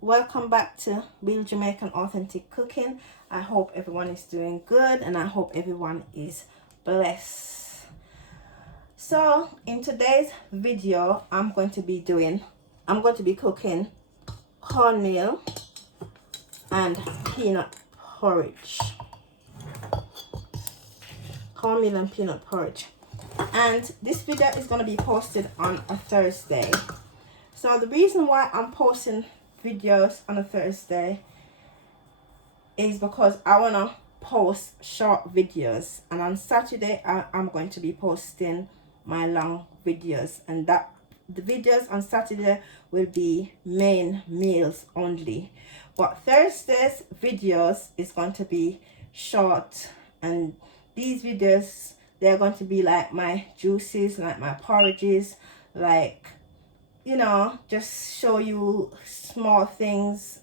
welcome back to Real Jamaican Authentic Cooking. I hope everyone is doing good and I hope everyone is blessed. So in today's video I'm going to be cooking cornmeal and peanut porridge. Cornmeal and peanut porridge. And this video is going to be posted on a Thursday. So the reason why I'm posting videos on a Thursday is because I want to post short videos, and on Saturday I'm going to be posting my long videos, and that the videos on Saturday will be main meals only, but Thursday's videos is going to be short, and these videos, they're going to be like my juices, like my porridges, like, you know, just show you small things,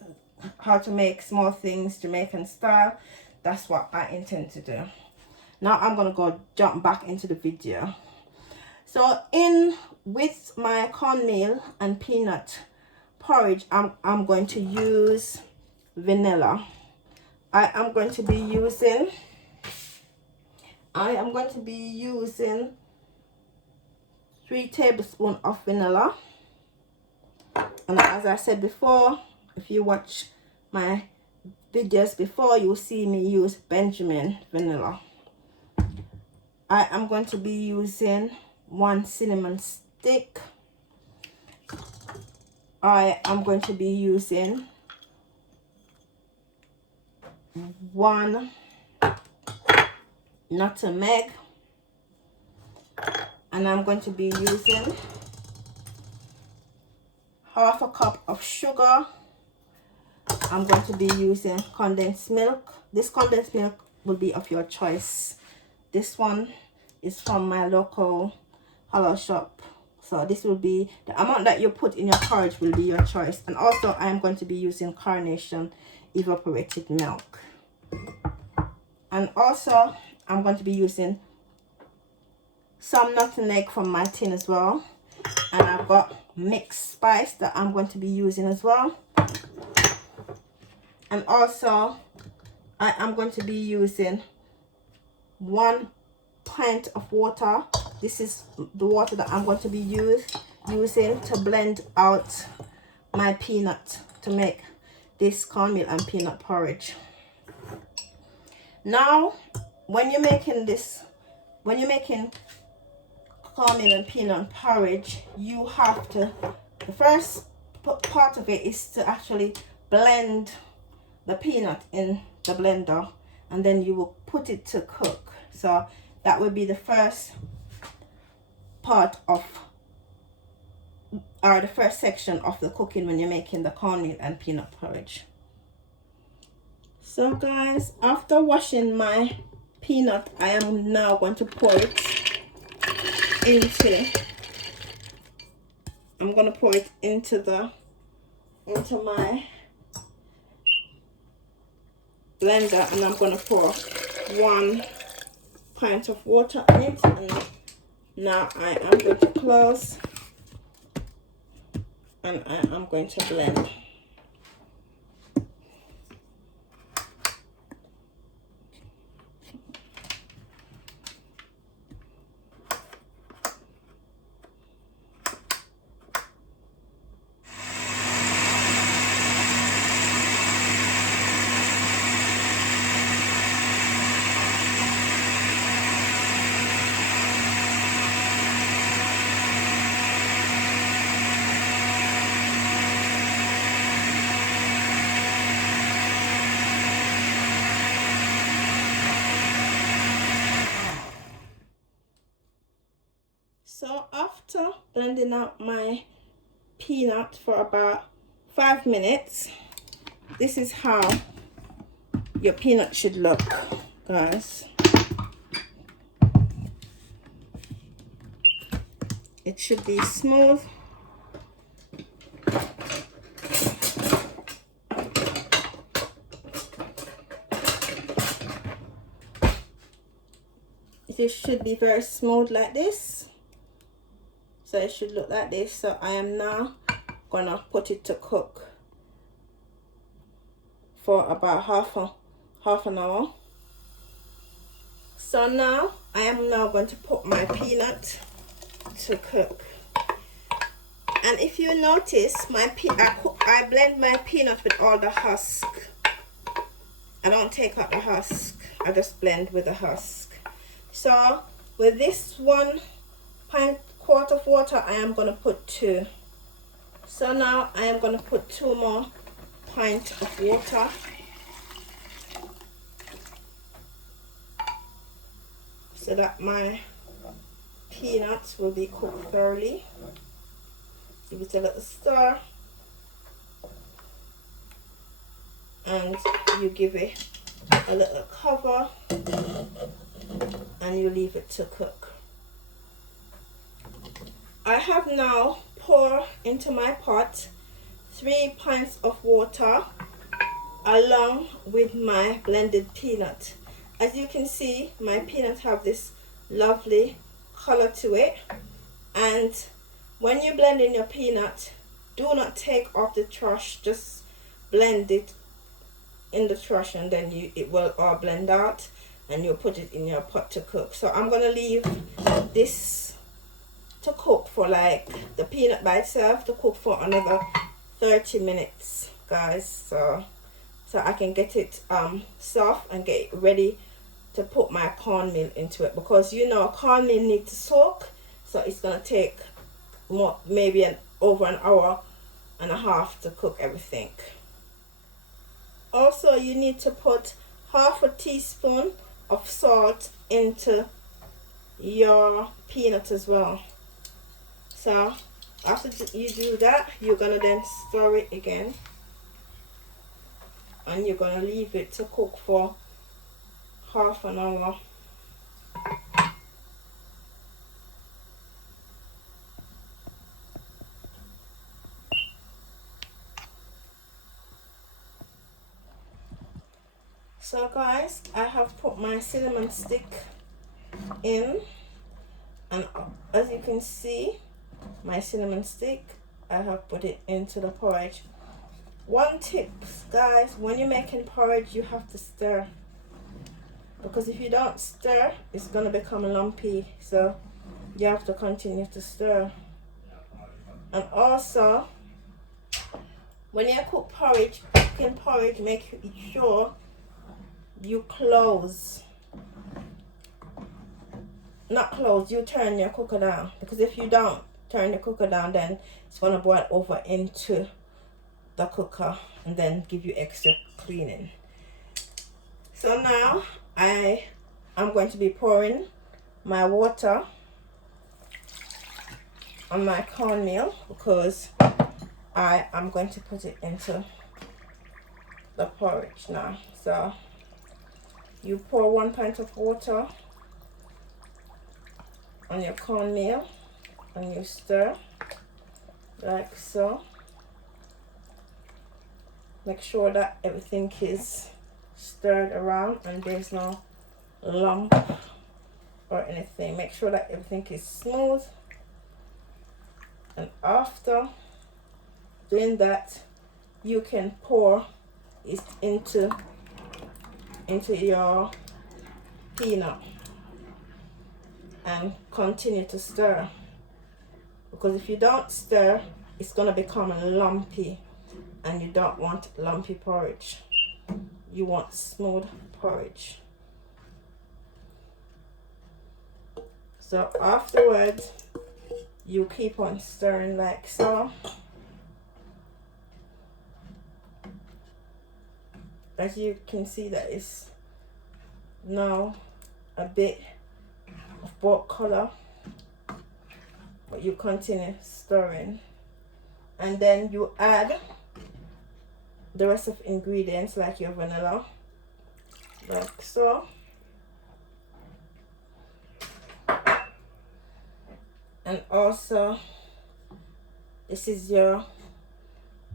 how to make small things Jamaican style. That's what I intend to do. Now I'm gonna go jump back into the video. So with my cornmeal and peanut porridge, I'm going to use vanilla. I am going to be using 3 tablespoons of vanilla. And as I said before, if you watch my videos before, you will see me use Benjamin vanilla. I am going to be using 1 cinnamon stick. I am going to be using 1 nutmeg. And I'm going to be using 1/2 cup of sugar. I'm going to be using condensed milk. This condensed milk will be of your choice. This one is from my local halal shop. So this will be the amount that you put in your porridge, will be your choice. And also I am going to be using Carnation evaporated milk. And also I'm going to be using some nutmeg from my tin as well. And I've got mixed spice that I'm going to be using as well. And also I am going to be using 1 pint of water. This is the water that I'm going to be using to blend out my peanut to make this cornmeal and peanut porridge. Now when you're making cornmeal and peanut porridge, you have to, the first part of it is to actually blend the peanut in the blender, and then you will put it to cook. So that will be the first part of, or the first section of the cooking when you're making the cornmeal and peanut porridge. So guys, after washing my peanut, I am now going to pour it into my blender, and I'm going to pour 1 pint of water in it. And now I am going to close and I am going to blend. So after blending out my peanut for about 5 minutes, this is how your peanut should look, guys. It should be smooth. It should be very smooth like this. So it should look like this. So I am now gonna put it to cook for about half an hour. So now I am now going to put my peanut to cook. And if you notice, I blend my peanut with all the husk. I don't take out the husk, I just blend with the husk. So with this 1 quart of water, I am going to put 2. So now I am going to put 2 more pints of water. So that my peanuts will be cooked thoroughly. Give it a little stir. And you give it a little cover. And you leave it to cook. I have now poured into my pot 3 pints of water along with my blended peanut. As you can see, my peanuts have this lovely color to it. And when you blend in your peanut, do not take off the trash, just blend it in the trash, and then it will all blend out, and you'll put it in your pot to cook. So I'm gonna leave this to cook for, like, the peanut by itself to cook for another 30 minutes, guys, so I can get it soft and get it ready to put my cornmeal into it, because you know cornmeal needs to soak, so it's gonna take maybe over an hour and a half to cook everything. Also, you need to put half a teaspoon of salt into your peanut as well. So after you do that, you're gonna then stir it again, and you're gonna leave it to cook for half an hour. So guys, I have put my cinnamon stick in, and as you can see, my cinnamon stick, I have put it into the porridge. One tip, guys, when you're making porridge, you have to stir, because if you don't stir, it's gonna become lumpy, so you have to continue to stir. And also, when you cook porridge, make sure you you turn your cooker down, because if you don't turn the cooker down, then it's gonna boil over into the cooker and then give you extra cleaning. So now I am going to be pouring my water on my cornmeal, because I am going to put it into the porridge now. So you pour 1 pint of water on your cornmeal and you stir like so. Make sure that everything is stirred around and there's no lump or anything. Make sure that everything is smooth. And after doing that, you can pour it into your peanut and continue to stir, because if you don't stir, it's gonna become lumpy, and you don't want lumpy porridge. You want smooth porridge. So afterwards, you keep on stirring like so. As you can see, that is now a bit of both color, but you continue stirring, and then you add the rest of ingredients like your vanilla, like so. And also, this is your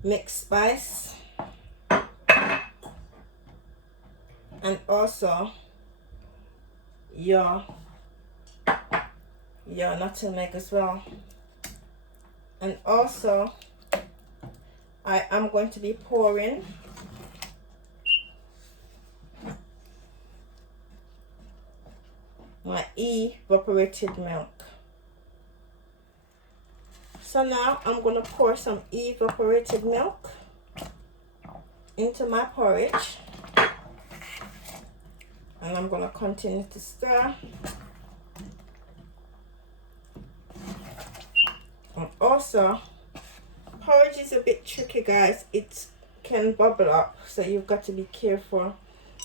mixed spice, and also your nutmeg as well. And also, I am going to be pouring my evaporated milk. So now I'm going to pour some evaporated milk into my porridge, and I'm going to continue to stir. And also, porridge is a bit tricky, guys. It can bubble up, so you've got to be careful.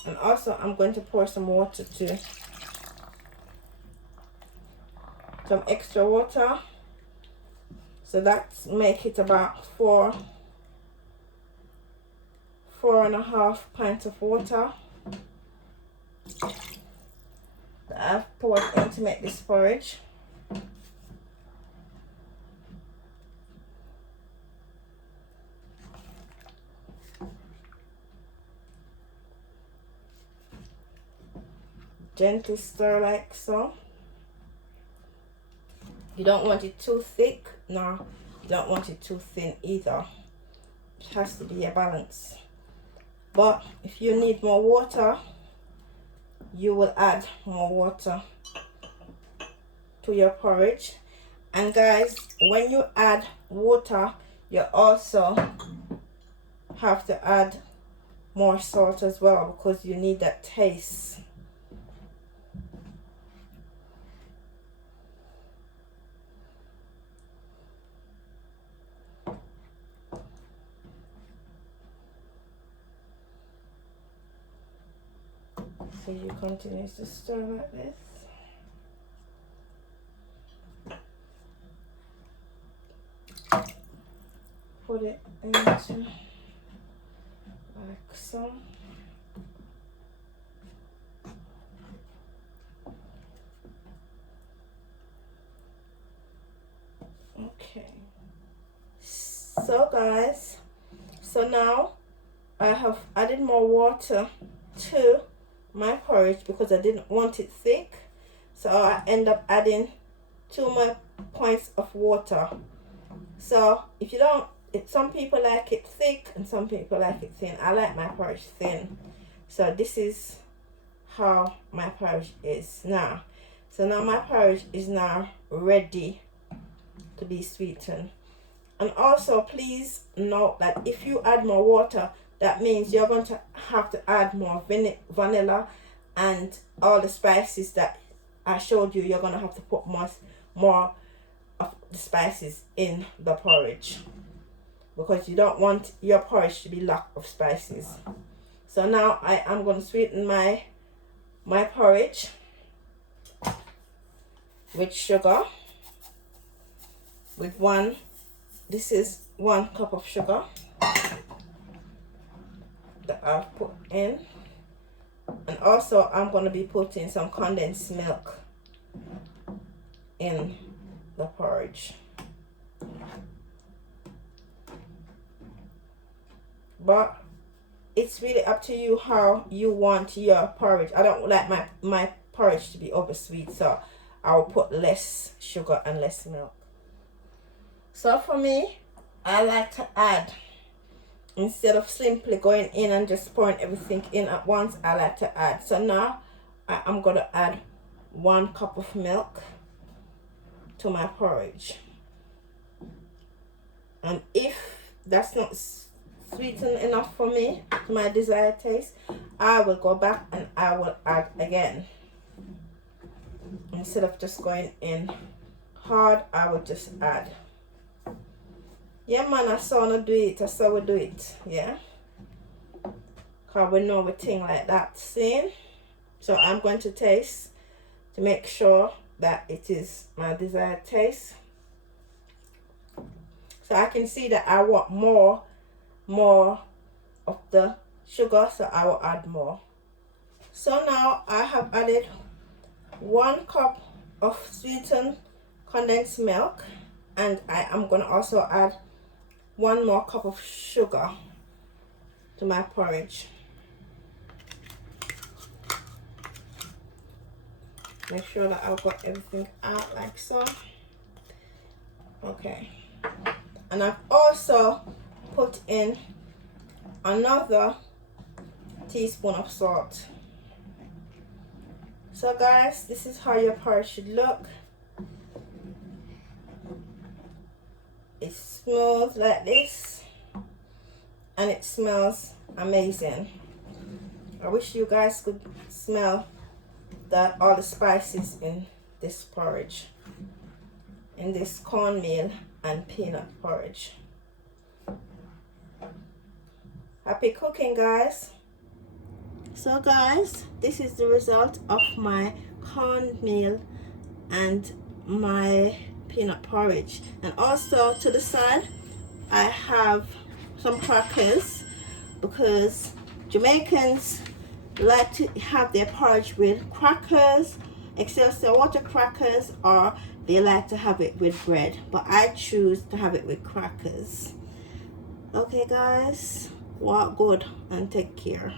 And also, I'm going to pour some water too. Some extra water. So that's make it about 4.5 pints of water that I've poured in to make this porridge. Gently stir like so. You don't want it too thick, no, you don't want it too thin either. It has to be a balance. But if you need more water, you will add more water to your porridge. And guys, when you add water, you also have to add more salt as well, because you need that taste. So you continue to stir like this. Put it into like so. Okay. So guys, so now I have added more water to my porridge because I didn't want it thick, so I end up adding 2 more pints of water. So if you don't, some people like it thick and some people like it thin. I like my porridge thin, so this is how my porridge is now. So now my porridge is now ready to be sweetened. And also please note that if you add more water, that means you're going to have to add more vanilla and all the spices that I showed you. You're going to have to put more of the spices in the porridge, because you don't want your porridge to be lack of spices. So now I am going to sweeten my porridge with sugar, with this is 1 cup of sugar that I've put in. And also I'm going to be putting some condensed milk in the porridge. But it's really up to you how you want your porridge. I don't like my porridge to be over sweet, so I'll put less sugar and less milk. So for me, I like to add, instead of simply going in and just pouring everything in at once, I like to add. So now I'm going to add 1 cup of milk to my porridge. And if that's not sweetened enough for me, to my desired taste, I will go back and I will add again. Instead of just going in hard, I will just add. Yeah man, I saw no do it, I saw we do it, yeah. Cause we know we think like that, see? So I'm going to taste to make sure that it is my desired taste. So I can see that I want more of the sugar, so I will add more. So now I have added 1 cup of sweetened condensed milk, and I am going to also add 1 more cup of sugar to my porridge. Make sure that I've got everything out like so. Okay. And I've also put in another teaspoon of salt. So guys, this is how your porridge should look. It's smooth like this, and it smells amazing. I wish you guys could smell that all the spices in this porridge, in this cornmeal and peanut porridge. Happy cooking, guys. So guys, this is the result of my cornmeal and my peanut porridge. And also to the side I have some crackers, because Jamaicans like to have their porridge with crackers, Excelsior water crackers, or they like to have it with bread, but I choose to have it with crackers. Okay guys, walk good and take care.